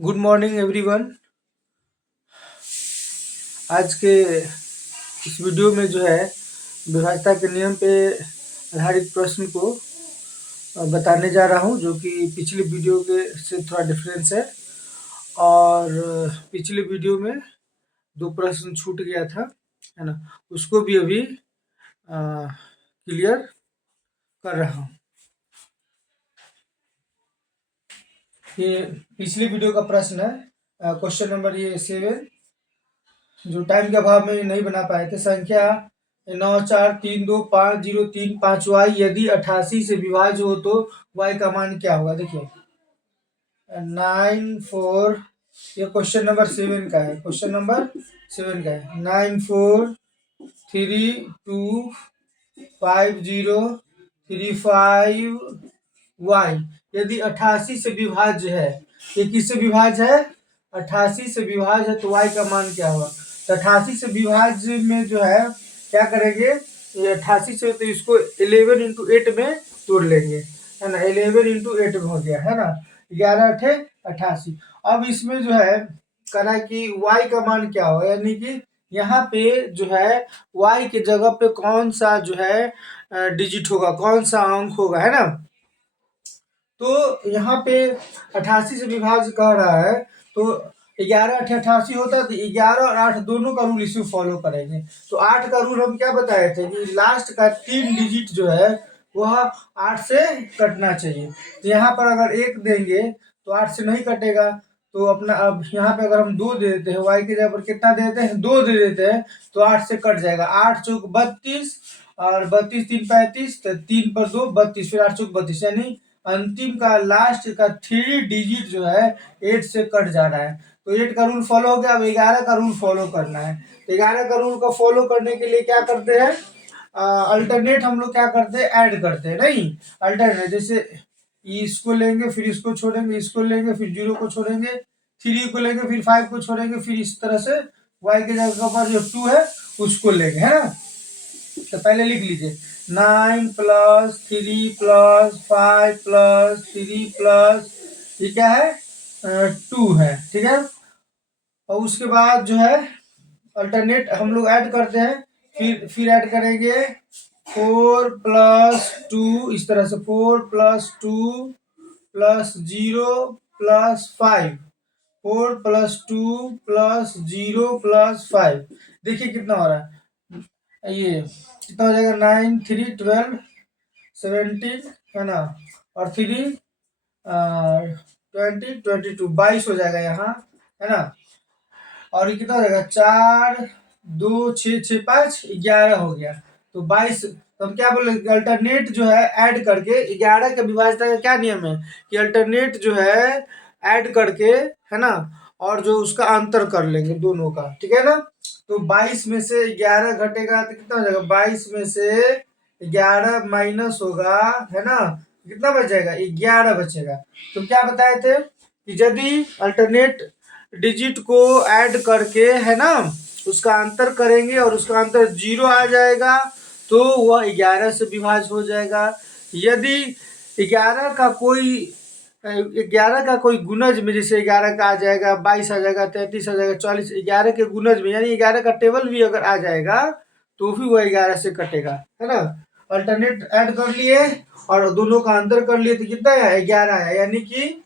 Good morning everyone. आज के इस वीडियो में जो है विभाज्यता के नियम पे आधारित प्रश्न को बताने जा रहा हूं, जो कि पिछली वीडियो के से थोड़ा डिफरेंस है। और पिछली वीडियो में दो प्रश्न छूट गया था, है ना, उसको भी अभी क्लियर कर रहा हूं। ये पिछली वीडियो का प्रश्न है, क्वेश्चन नंबर ये 7, जो टाइम के अभाव में नहीं बना पाए थे। संख्या 94325035y यदि 88 से विभाज्य हो तो y का मान क्या होगा। देखिए 94, ये क्वेश्चन नंबर 7 का है, क्वेश्चन नंबर 7 का है। 94325035y यदि 88 से विभाज्य है। ये किससे विभाज्य है? 88 से विभाज्य है, तो y का मान क्या होगा। तो 88 से विभाज्य में जो है क्या करेंगे, ये 88 से तो इसको 11 इंटू 8 में तोड़ लेंगे, है ना। 11 इंटू 8 में हो गया, है ना, 11×8 = 88। अब इसमें जो है करा कि y का मान क्या होगा, यानी कि यहाँ पे जो है y की जगह पे कौन सा जो है डिजिट होगा, कौन सा अंक होगा, है ना। तो यहाँ पे 88 से विभाज्य कह रहा है, तो 11×8 = 88 होता है, तो 11 और 8 दोनों का रूल इसमें फॉलो करेंगे। तो 8 का रूल हम क्या बताए थे कि लास्ट का 3 डिजिट जो है वह 8 से कटना चाहिए। तो यहाँ पर अगर 1 देंगे तो 8 से नहीं कटेगा। तो अपना अब यहाँ पे अगर हम 2 दे देते हैं, y की जगह पर कितना दे देते हैं, 2 दे देते हैं, तो 8 से कट जाएगा। 8 चौक 32 और 32 3 35, तो 3 पर 2 32, फिर 8 चौक 32, यानी अंतिम का लास्ट का 3 डिजिट जो है 8 से कट जा रहा है। तो 8 का रूल फॉलो हो गया। अब 11 का रूल फॉलो करना है। तो 11 का रूल को फॉलो करने के लिए क्या करते हैं, अल्टरनेट हम लोग क्या करते हैं, ऐड करते हैं। नहीं, अल्टरनेट जैसे इसको लेंगे फिर इसको छोड़ेंगे, इसको लेंगे फिर 0 को छोड़ेंगे, 3 को लेंगे फिर 5 को छोड़ेंगे, फिर इस तरह से y के जगह पर जो 2 है उसको लेंगे, है ना। तो पहले लिख लीजिए 9 + 3 + 5 + 3 प्लस ये क्या है, 2 है, ठीक है। और उसके बाद जो है अल्टरनेट हम लोग ऐड करते हैं, फिर ऐड करेंगे 4 + 2, इस तरह से 4 + 2 + 0 + 5, 4 + 2 + 0 + 5। देखिए कितना हो रहा है, ये कितना हो जाएगा, 9 3 12 17, है ना, और 3 20 22 22 हो जाएगा यहाँ, है ना। और ये कितना हो जाएगा, 4 2 6 6 5 11 हो गया। तो 22। तो हम क्या बोले, अल्टरनेट जो है ऐड करके 11 के विभाज्यता का क्या नियम है कि अल्टरनेट जो है ऐड करके, है ना, और जो उसका अंतर कर लेंगे दोनों का, ठीक है ना। तो 22 में से 11 घटेगा तो कितना हो जाएगा, 22 में से 11 माइनस होगा, है ना, कितना बच जाएगा, 11 बचेगा। तो क्या बताए थे कि यदि अल्टरनेट डिजिट को ऐड करके, है ना, उसका अंतर करेंगे और उसका अंतर 0 आ जाएगा तो वह 11 से विभाज्य हो जाएगा। यदि 11 का कोई 11 का कोई गुणज में, जैसे 11 का आ जाएगा 22 आ जाएगा 33 आ जाएगा 44, 11 के गुणज में यानी 11 का टेबल भी अगर आ जाएगा तो भी वह 11 से कटेगा, है ना। अल्टरनेट ऐड कर लिए और दोनों का अंतर कर लिए तो कितना है, 11 है, यानी कि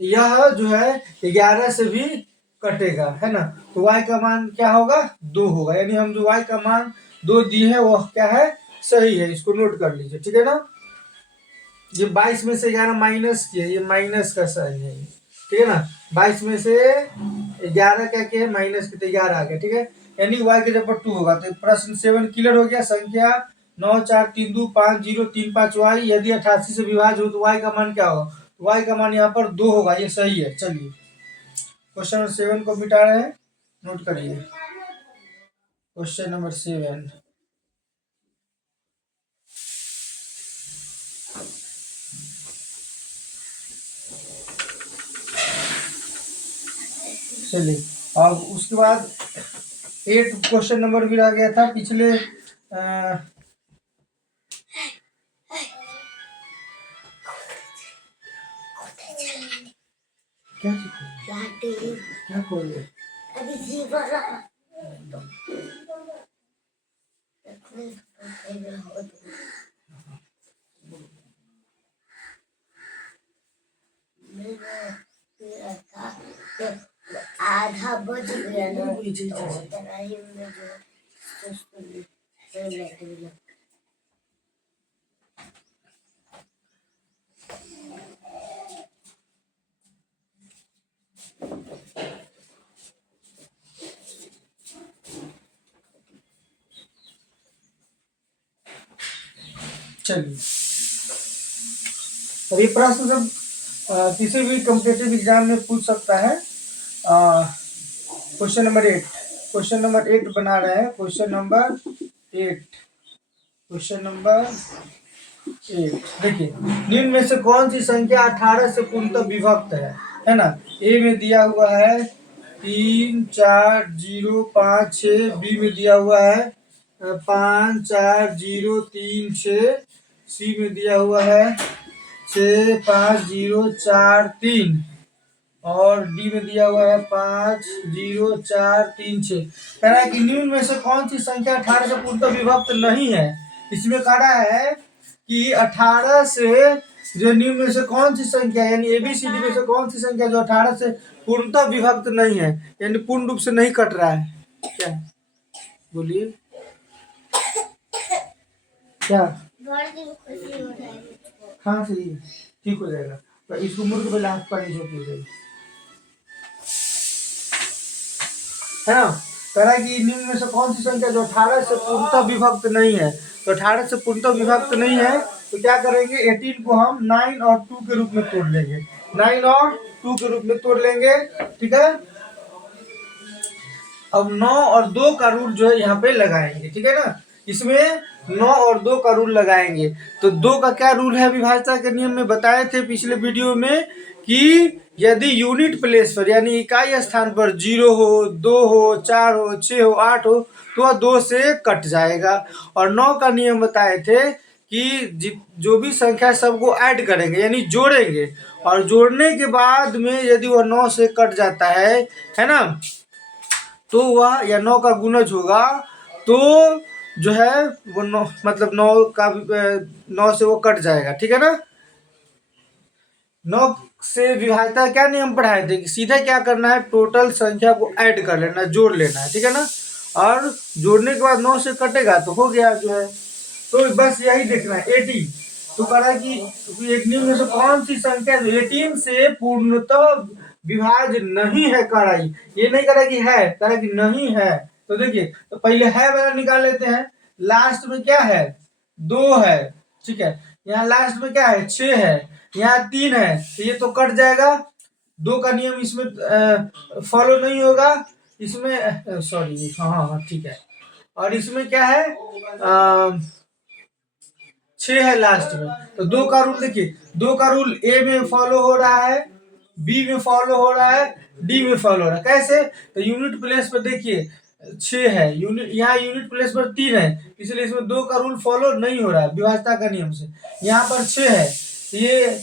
यह जो है 11 से भी कटेगा, है ना। तो y का मान क्या होगा, 2 होगा, यानी हम जो y का मान 2 दिए है वह क्या है, सही है। इसको नोट कर लीजिए, ठीक है ना। ये 22 में से 11 माइनस किया, ये माइनस का साइन है, ठीक है ना। 22 में से 11 क्या किया, माइनस किया, 11 आ गया, ठीक है। यानी y के जगह पर 2 होगा। तो प्रश्न 7 क्लियर हो गया। संख्या 94325035y यदि 88 से विभाज्य हो तो y का मान क्या होगा। y का मान यहाँ पर 2 होगा, ये सही है। चलिए क्वेश्चन नंबर 7 को मिटा रहे हैं, नोट करिए। क्वेश्चन नंबर 7, चलिए। अब उसके बाद 8 क्वेश्चन नंबर भी रह गया था पिछले क्या चीज क्या खोल रहे? अभी जी वाला आधा बज गया ना तराई में जो चलिए, अब ये प्रश्न सब किसी भी कॉम्पिटिटिव एग्जाम में पूछ सकता है। क्वेश्चन नंबर 8, क्वेश्चन नंबर 8 बना रहे हैं। क्वेश्चन नंबर 8, क्वेश्चन नंबर 8 देखिए, निम्न में से कौन सी संख्या 18 से पूर्णतः विभक्त है ना? ए में दिया हुआ है 3 4 0 5 6, बी में दिया हुआ है 5 4 0 3 6, सी में दिया हुआ है 6 5 0 4 3 और डी में दिया हुआ है 5 0 4 3 6। कह रहा है कि निम्न में से कौन सी संख्या 18 से पूर्णतः विभक्त नहीं है। इसमें कह रहा है कि 18 से जो निम्न में से कौन सी संख्या यानी एबीसीडी में से कौन सी संख्या जो 18 से पूर्णतः विभक्त नहीं है, यानी पूर्ण रूप से नहीं कट रहा है। क्या बोलिए क्या? हाँ सही ठीक हो जाएगा। तो इसको मुर्ग पे लाख पानी झोंक दीजिए है ना। कह रहा है कि निम्न में से कौन सी संख्या जो 18 से पूर्णतः विभक्त नहीं है। तो 18 से पूर्णतः विभक्त नहीं है तो क्या करेंगे, 18 को हम 9 और 2 के रूप में तोड़ लेंगे। 9 और 2 के रूप में तोड़ लेंगे, ठीक है। अब 9 और 2 का रूल जो है यहाँ पे लगाएंगे, ठीक है ना। इसमें 9 और 2 का रूल लगाएंगे। तो 2 का क्या रूल है विभाज्यता के नियम में बताए थे पिछले वीडियो में कि यदि यूनिट प्लेस पर यानी इकाई स्थान पर 0 हो, 2 हो, 4 हो, 6 हो, 8 हो तो वह 2 से कट जाएगा। और 9 का नियम बताए थे कि जो भी संख्या सबको ऐड करेंगे यानी जोड़ेंगे और जोड़ने के बाद में यदि वह 9 से कट जाता है ना, तो वह या 9 का गुणज होगा तो जो है वो 9 मतलब 9 का 9 से वो कट जाएगा, ठीक है ना। 9 से विभाज्यता क्या नियम पढ़ाए थे कि सीधे क्या करना है, टोटल संख्या को ऐड कर लेना, जोड़ लेना है, ठीक है ना। और जोड़ने के बाद 9 से कटेगा तो हो गया जो है। तो बस यही देखना है 18। तो कह रहा है कि एक निम्न में से कौन सी संख्या 18 से पूर्णतः विभाज्य नहीं है। कह रहा है ये नहीं कह रहा कि है, कह रहा कि नहीं है। तो देखिए, तो पहले है वाला निकाल लेते हैं। लास्ट में क्या है, 2 है, ठीक है। यहाँ लास्ट में क्या है, 6 है, यहाँ 3 है, तो ये तो कट जाएगा। 2 का नियम इसमें फॉलो नहीं होगा। इसमें सॉरी हाँ हाँ हाँ ठीक है। और इसमें क्या है 6 है लास्ट में। तो 2 का रूल देखिए, 2 का रूल ए में फॉलो हो रहा है, बी में फॉलो हो रहा है, डी में फॉलो हो रहा है। कैसे, तो यूनिट प्लेस पर देखिए 6 है, यूनिट यहाँ यूनिट प्लेस पर 3 है, इसलिए इसमें 2 का रूल फॉलो नहीं हो रहा है विभाज्यता का नियम से। यहाँ पर 6 है, ये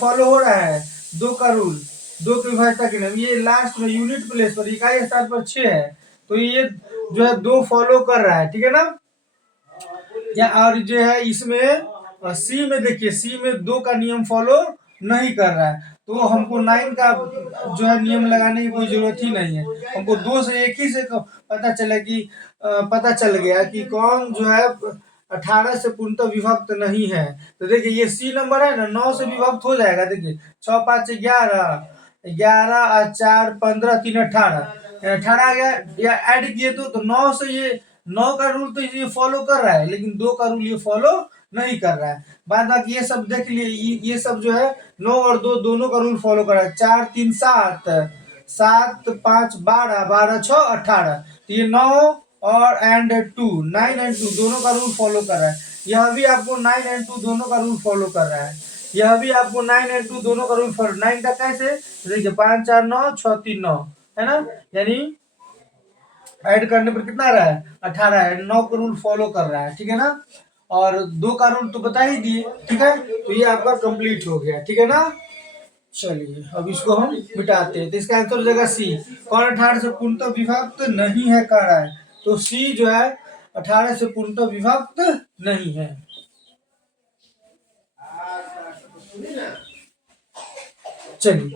फॉलो हो रहा है 2 का रूल, 2 की विभाज्यता के नियम। ये लास्ट में यूनिट प्लेस पर इकाई स्थान पर 6 है, तो ये जो है 2 फॉलो कर रहा है, ठीक है ना। या और जो है इसमें सी में देखिए, सी में 2 का नियम फॉलो नहीं कर रहा है, तो हमको 9 का जो है नियम लगाने की कोई जरूरत ही नहीं है। हमको 2 से एक ही से पता चला कि पता चल गया कि कौन जो है 18 से पूर्णतः विभक्त नहीं है। तो देखिए ये सी नंबर है ना, 9 से विभक्त हो जाएगा। देखिए 6 5 11, 11 और 4 15 3 18, 18 आ गया। या ऐड किए तो 9 से ये 9 का रूल तो ये फॉलो कर रहा है, लेकिन 2 का रूल ये फॉलो नहीं कर रहा है। बाद बाकी ये सब देख लिए, ये सब जो है 9 और 2 दोनों का रूल फॉलो कर रहा है। 4 3 7, 7 5 12, 12 6 18, तो ये 9 और एंड 2, 9 एंड 2 दोनों का रूल फॉलो कर रहा है। यह भी आपको 9 एंड 2 दोनों का रूल फॉलो कर रहा है। यह भी आपको 9 एंड 2 दोनों का रूल फॉलो। 9 का कैसे, देखिए 5 4 9 6 3 9 है ना, यानी ऐड करने पर कितना आ रहा है 18 है, 9 का रूल फॉलो कर रहा है, ठीक है ना। और 2 का रूल तो बता ही दिए, ठीक है। तो ये आपका कंप्लीट हो गया, ठीक है ना। चलिए अब इसको हम मिटाते हैं, तो इसका आंसर हो जाएगा सी। कौन 18 से पूर्णतः विभक्त नहीं है कह रहा है, तो सी जो है 18 से पूर्णतः विभक्त नहीं है। चलिए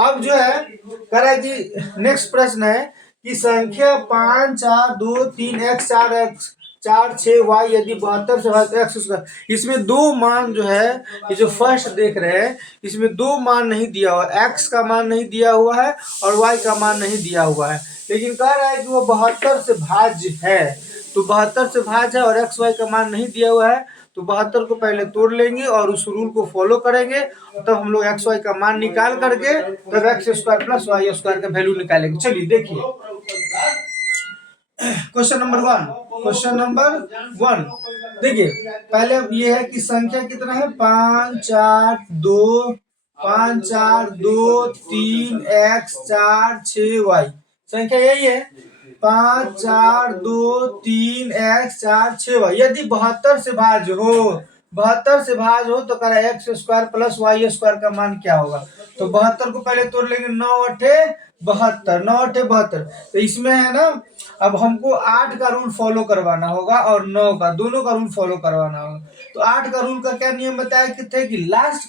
अब जो है कह रहा है कि नेक्स्ट प्रश्न है कि संख्या 5 4 2 3 x 4 x 4 6 y यदि 72 से भाग एक्स स्क्वायर, इसमें दो मान जो है, ये जो फर्स्ट देख रहे हैं इसमें दो मान नहीं दिया हुआ, एक्स का मान नहीं दिया हुआ है और वाई का मान नहीं दिया हुआ है, लेकिन कह रहा है कि वो 72 से भाज्य है। तो 72 से भाज्य है और एक्स वाई का मान नहीं दिया हुआ है, तो 72 को पहले तोड़ लेंगे और उस रूल को फॉलो करेंगे, तब हम लोग एक्स वाई का मान निकाल करके तब x square plus y square value वैल्यू निकालेंगे। चलिए देखिए क्वेश्चन नंबर 1। क्वेश्चन नंबर 1 देखिए, पहले ये है कि संख्या कितना है, 5 4 2 3 x 4 6 y, संख्या यही है 5 4 2 3 x 4 6 y। यदि 72 से भाज्य हो, 72 से भाज्य हो तो कह x square plus y square का मान क्या होगा। तो 72 को पहले तोड़ लेंगे, 9 अठे 72, 9 अठे 72। तो इसमें है ना, अब हमको 8 का रूल फॉलो करवाना होगा और 9 का, दोनों का रूल फॉलो करवाना होगा। तो 8 का रूल का क्या नियम बताया कि थे कि लास्ट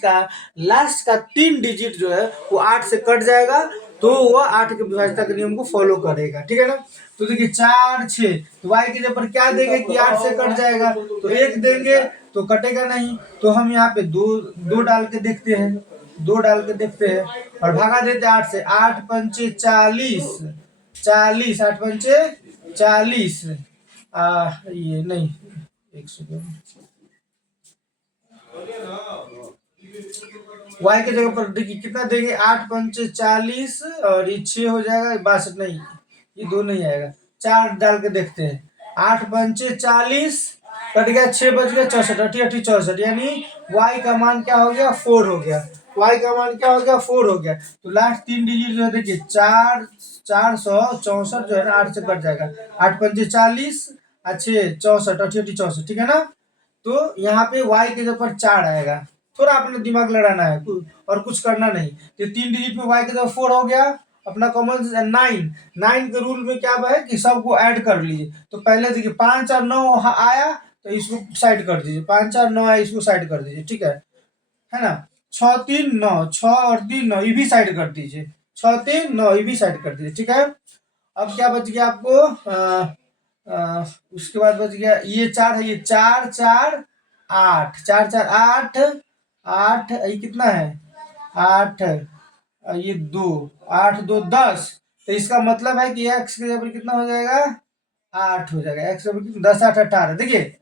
का 3 डिजिट जो है वो 8 से कट जाएगा, तो वह 8 के विभाज्यता के नियम को फॉलो करेगा, ठीक है ना। तो देखिए 4 6, तो वाई के जगह पर क्या देंगे कि 8 से कट जाएगा, तो 1 देंगे तो कटेगा नहीं, तो हम यहाँ पे दो डाल के देखते हैं, 2 डाल के देखते हैं और भागा देते 8 से, 8 पंचे 40, 40 8 पंचे 40, ये नहीं 100, वाई के जगह पर देखिए कितना देंगे, 8 पंचे 40 और ये 6 हो जाएगा, 62 नहीं, ये 2 नहीं आएगा, 4 डाल के देखते हैं, 8 पंचे 40 कट गया, 6 बच गया 64, 88 64, यानी वाई का मान क्या हो गया, 4 हो गया, वाई का मान क्या हो गया, 4 हो गया। तो लास्ट 3 डिजिट जो है देखिए 464 जो है ना 8 से कट जाएगा, 8 पंचे 40 अच्छे 64, 88 64, ठीक है ना। तो यहाँ पे y के जगह पर 4 आएगा, थोड़ा अपना दिमाग लड़ाना है और कुछ करना नहीं। तो 3 डिजिट में y के जगह 4 हो गया, अपना कॉमन 9 के रूल में क्या है कि सबको ऐड कर लीजिए। तो पहले देखिए 5 और 9 आया तो इसको साइड कर दीजिए, 5 और 9 आया इसको साइड कर दीजिए, ठीक है ना। 6 3 9, 6 और 3 9, ये भी साइड कर दीजिए, 6 3 9 ये भी साइड कर दीजिए, ठीक है। अब क्या बच गया आपको, उसके बाद बच गया ये 4 है, ये 4 4 8, 4 4 8 8, ये कितना है 8, ये 2 8 2 10। तो इसका मतलब है कि x के जगह कितना हो जाएगा, 8 हो जाएगा, x के जगह 10 8 18। देखिए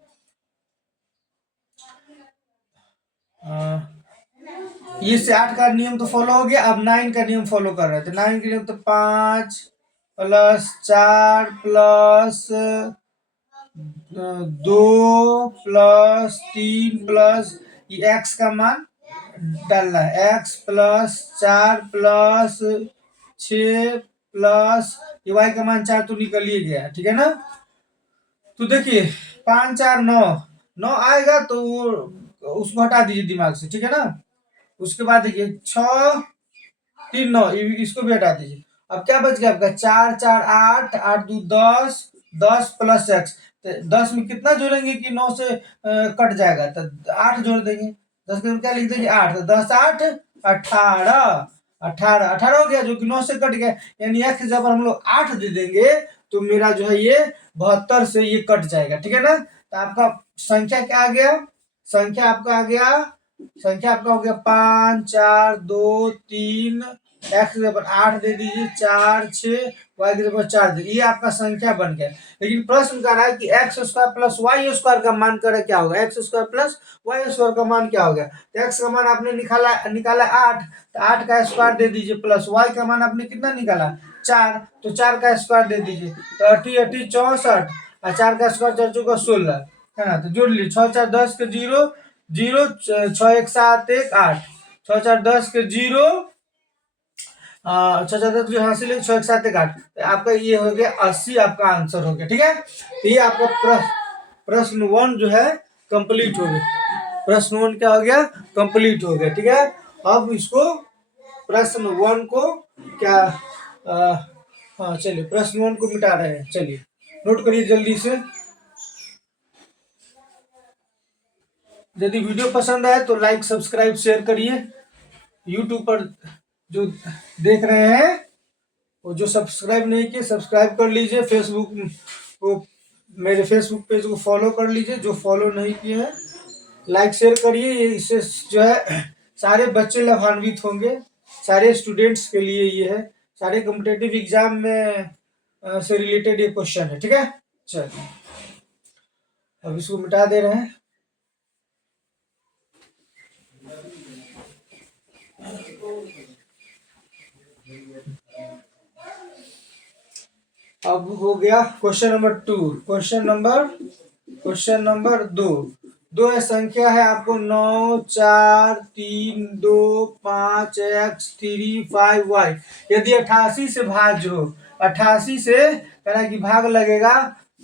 ये से 8 का नियम तो फॉलो हो गया, अब 9 का नियम फॉलो कर रहे थे। 9 के नियम तो 5 प्लस 4 प्लस 2 प्लस 3 प्लस ये एक्स का मान डालना है, एक्स प्लस 4 प्लस 6 प्लस ये वाई का मान 4 तो निकल ही गया, ठीक है ना। तो देखिए 5 4 9 9 आएगा तो उसको हटा दीजिए दिमाग से, ठीक है ना। उसके बाद देखिए 6 3 9, इसको भी हटा दीजिए। अब क्या बच गया आपका, 4 4 8 8 2 10 10 प्लस एक्स, 10 में कितना जोड़ेंगे कि 9 से कट जाएगा, तो 8 जोड़ देंगे, 10 के क्या लिख देंगे 8, तो 10 8 18 18 18 हो गया जो कि 9 से कट गया, यानी एक्स जब हम लोग 8 दे देंगे तो मेरा जो है ये 72 से ये कट जाएगा, ठीक है ना। तो आपका संख्या क्या आ गया, संख्या आपका आ गया, संख्या आपका हो गया 5 4 2 3, एक्स के जगह 8 दे दीजिए, 4 6, वाई के जगह 4 दे, ये आपका संख्या बन गया। लेकिन प्रश्न कह रहा है कि x square plus y square का मान करे क्या होगा, x square plus y square का मान क्या हो गया। तो एक्स का मान आपने निकाला 8, तो 8 का स्क्वायर दे दीजिए, प्लस वाई का मान आपने कितना निकाला 4, तो 4 का स्क्वायर दे दीजिए, तो 80 80 64 और 4 का स्क्वायर 4 चौका 16, है ना। तो जोड़ लीजिए 6 4 10 के 0 0, 6 1 7 1 8, 6 4 10 के 0, 6 4 10 जो हासिल है 6 1 7 1 8, आपका ये हो गया 80, आपका आंसर हो गया, ठीक है। तो ये आपका प्रश्न 1 जो है कंप्लीट हो गया, प्रश्न 1 क्या हो गया, कंप्लीट हो गया, ठीक है। अब इसको प्रश्न 1 को क्या हाँ चलिए प्रश्न 1 को मिटा रहे हैं। चलिए नोट करिए जल्दी से। यदि वीडियो पसंद आए तो लाइक सब्सक्राइब शेयर करिए। यूट्यूब पर जो देख रहे हैं वो जो सब्सक्राइब नहीं किए सब्सक्राइब कर लीजिए। फेसबुक को मेरे फेसबुक पेज को फॉलो कर लीजिए। जो फॉलो नहीं किए हैं लाइक शेयर करिए। इससे जो है सारे बच्चे लाभान्वित होंगे। सारे स्टूडेंट्स के लिए ये है। सारे कॉम्पिटेटिव एग्जाम में से रिलेटेड ये क्वेश्चन है। ठीक है चलिए अब इसको मिटा दे रहे हैं। अब हो गया क्वेश्चन नंबर 2। क्वेश्चन नंबर 2 संख्या है आपको 9 4 3 2 5 x 3 5 y। यदि 88 से भाज्य हो 88 से कहना कि भाग लगेगा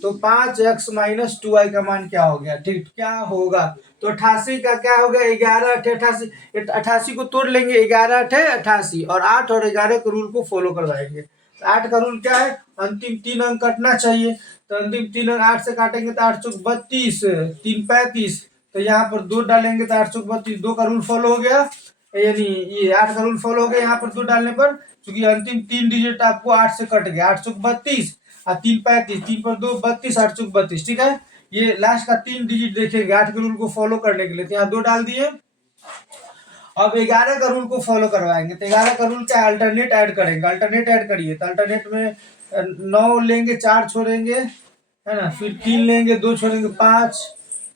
तो 5x माइनस 2y का मान क्या हो गया। ठीक क्या होगा तो 88 का क्या हो गया 11 8 88 88 को तोड़ लेंगे 11 8 88 और 8 और 11 के रूल को फॉलो करवाएंगे। 8 का रूल क्या है अंतिम 3 अंक कटना चाहिए। तो अंतिम 3 अंक 8 से काटेंगे तो 8 चौक 32 3 35 तो यहाँ पर 2 डालेंगे तो 8 चौक 32 2 का रूल फॉलो हो गया। यानी ये 8 का रूल फॉलो हो गया यहाँ पर 2 डालने पर क्योंकि अंतिम 3 डिजिट आपको 8 से कट गया 8 चौक 32 और 3 35 3 पर 2 32 8 चौक 32। ठीक है ये लास्ट का 3 डिजिट देखेंगे 8 के रूल को फॉलो करने के लिए तो यहाँ 2 डाल दिए। अब 11 का रूल को फॉलो करवाएंगे तो 11 का रूल क्या अल्टरनेट ऐड करेंगे। अल्टरनेट ऐड करिए तो अल्टरनेट में 9 लेंगे 4 छोड़ेंगे है ना फिर 3 लेंगे 2 छोड़ेंगे 5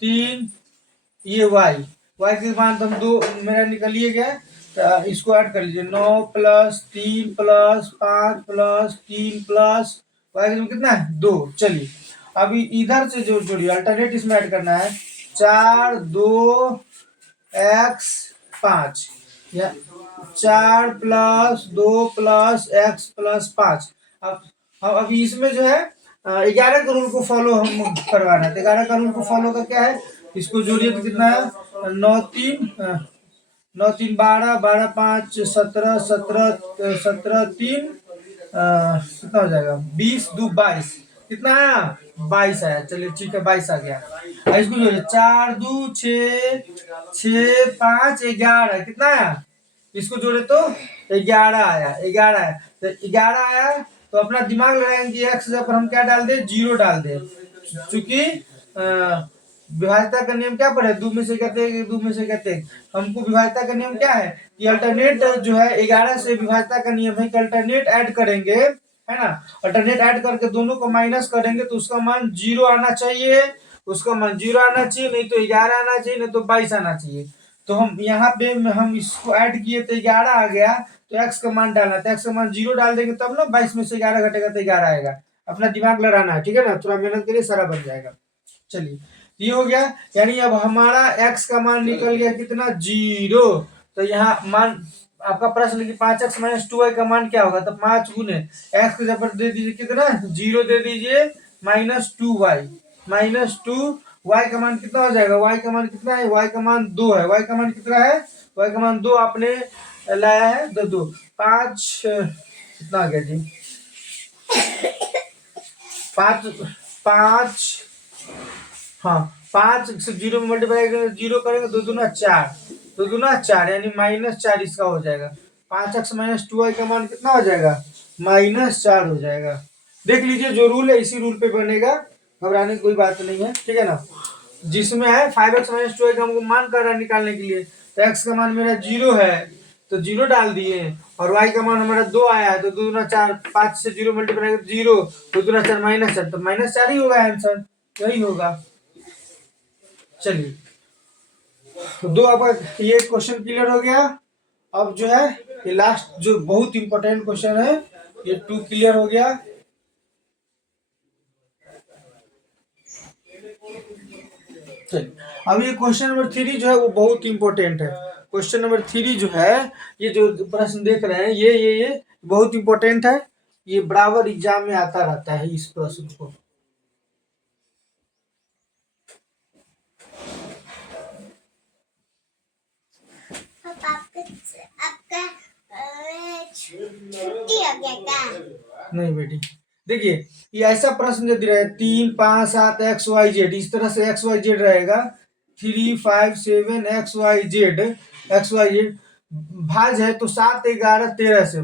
3 ये y के मान तो हम 2 मेरा निकलिए गया तो इसको ऐड कर लीजिए 9 plus 3 plus 5 plus 3 plus y के कितना है 2। चलिए अभी इधर से जो जोड़िए अल्टरनेट इसमें ऐड करना है 4 2 x 5 या 4 प्लस 2 प्लस x प्लस 5। अब अभी इसमें जो है 11 का रूल को फॉलो हम करवाना है। 11 का रूल को फॉलो कर क्या है इसको जोड़िए तो कितना है 9 3 9 3 12 12 5 17 17 17 3 कितना हो जाएगा 20 2 22 कितना आया 22 आया। चलिए ठीक है 22 आ गया। इसको जो 4 2 6 6 5 11 कितना आया इसको जोड़े तो 11 आया 11 आया तो 11 आया तो अपना दिमाग लगाएंगे एक्स जगह पर हम क्या डाल दे 0 डाल दे क्योंकि विभाज्यता का नियम क्या पढ़े दो में से कहते हैं दो में से कहते हैं। हमको विभाज्यता का नियम क्या है कि अल्टरनेट जो है 11 से विभाज्यता का नियम है कि अल्टरनेट ऐड करेंगे है ना। अल्टरनेट ऐड करके दोनों को माइनस करेंगे तो उसका मान 0 आना चाहिए। उसका मान 0 आना चाहिए नहीं तो 11 आना चाहिए नहीं तो 22 आना चाहिए। तो हम यहाँ पे हम इसको ऐड किए तो 11 आ गया तो एक्स का मान डालना था एक्स का मान 0 डाल देंगे तब ना 22 में से 11 घटेगा तो 11 आएगा। अपना दिमाग लड़ाना है ठीक है ना थोड़ा मेहनत करिए सारा बन जाएगा। चलिए ये हो गया यानी अब हमारा x का मान निकल गया कितना 0। तो यहाँ मान आपका प्रश्न कि 5x माइनस 2y का मान क्या होगा तो 5 गुने x के जगह दे दीजिए कितना 0 दे दीजिए माइनस 2y माइनस 2y का मान कितना हो जाएगा y का मान कितना है y का मान 2 है। y का मान कितना है y का मान 2 आपने लाया है 2 5 कितना आ गया जी 5 5 हाँ 5 से 0 में मल्टीप्लाई करेंगे 0 करेंगे 2 दूना 4 2 दूना 4 यानी माइनस 4 इसका हो जाएगा। 5x माइनस 2y का मान कितना हो जाएगा माइनस 4 हो जाएगा। देख लीजिए जो रूल है इसी रूल पे बनेगा घबराने की कोई बात नहीं है ठीक है ना। जिसमें है 5x माइनस 2y का हमको मान कर रहा है निकालने के लिए तो x का मान मेरा 0 है तो 0 डाल दिए और y का मान हमारा 2 आया है तो 2 दूना 4 5 से 0 मल्टीप्लाई 0 2 दूना 4 माइनस 4 तो माइनस 4 ही होगा आंसर यही होगा। चलिए तो 2 आपका ये क्वेश्चन क्लियर हो गया। अब जो है ये लास्ट जो बहुत इंपॉर्टेंट क्वेश्चन है ये 2 क्लियर हो गया। चलिए अब ये क्वेश्चन नंबर 3 जो है वो बहुत इंपॉर्टेंट है। क्वेश्चन नंबर 3 जो है ये जो प्रश्न देख रहे हैं ये बहुत इंपॉर्टेंट है। ये बराबर एग्जाम में आता रहता है इस प्रश्न को। नहीं बेटी, देखिए ये ऐसा प्रश्न यदि रहे 3, 5, 7 XYZ, इस तरह से XYZ रहेगा 3, 5, 7 XYZ भाज है तो 7, 11, 13 से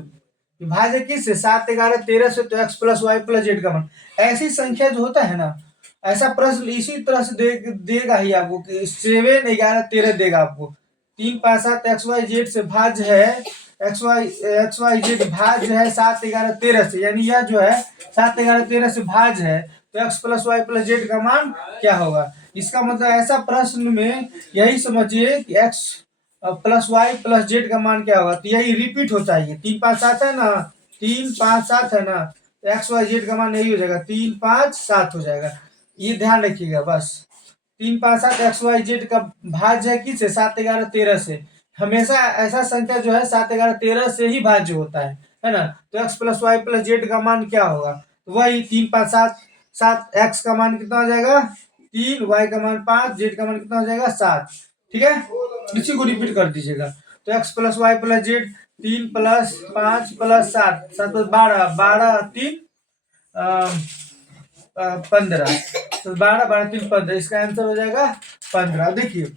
भाज है, किससे 7, 11, 13 से, तो x+y+z का मान। ऐसी संख्या जो होता है ना, ऐसा प्रश्न इसी तरह से देगा ही आपको कि 7, 11, 13 देगा आपको। 3, 5, 7 XYZ से भाज है XYZ भाज है 7, 11, 13 से, यानी यह जो है 7, 11, 13 से भाज है, तो x+y+z का मान क्या होगा। इसका मतलब ऐसा प्रश्न में यही समझिए कि x+y+z का मान क्या होगा, तो यही रिपीट होता है। ये 3, 5, 7 है ना, 3, 5, 7 है ना, तो XYZ का मान यही हो जाएगा, 3, 5, 7 हो जाएगा। ये ध्यान रखिएगा बस। 3, 5, 7 XYZ का भाज्य है किससे, 7, 11, 13 से। हमेशा ऐसा संख्या जो है 7, 11, 13 से ही भाज्य होता है ना। तो x+y+z का मान क्या होगा, तो वही 3, 5, 7 x का मान कितना हो जाएगा 3, y का मान 5, z का मान कितना हो जाएगा 7। ठीक है, इसी को रिपीट कर दीजिएगा। तो x+y+z 3+5+7, 7+12, 12, 3, 15, तो 12, 12, 3, 15, इसका आंसर हो जाएगा 15। देखिए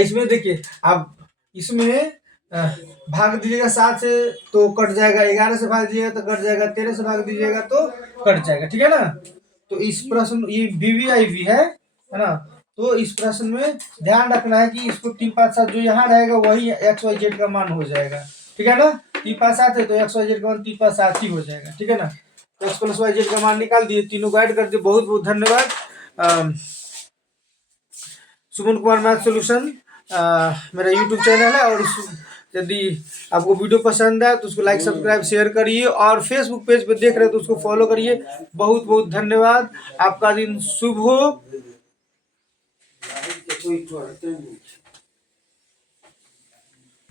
इसमें देखिए आप इसमें भाग दीजिएगा 7 से तो कट जाएगा, 11 से भाग दीजिएगा तो कट जाएगा, 13 से भाग दीजिएगा तो कट जाएगा। ठीक है ना। तो इस प्रश्न ये VVIV है ना। तो इस प्रश्न में ध्यान रखना है कि इसको 3, 5, 7 जो यहाँ रहेगा वही XYZ का मान हो जाएगा। ठीक है ना, 3, 5, 7 है तो XYZ का मान 3, 5, 7 ही हो जाएगा। ठीक है ना, तो x+y+z का मान निकाल दिए, तीनों को ऐड कर दिए। बहुत बहुत धन्यवाद। सुमन कुमार मैथ सोल्यूशन मेरा यूट्यूब चैनल है, और यदि आपको वीडियो पसंद है तो उसको लाइक सब्सक्राइब शेयर करिए, और फेसबुक पेज पे देख रहे हैं तो उसको फॉलो करिए। बहुत बहुत धन्यवाद, आपका दिन शुभ हो।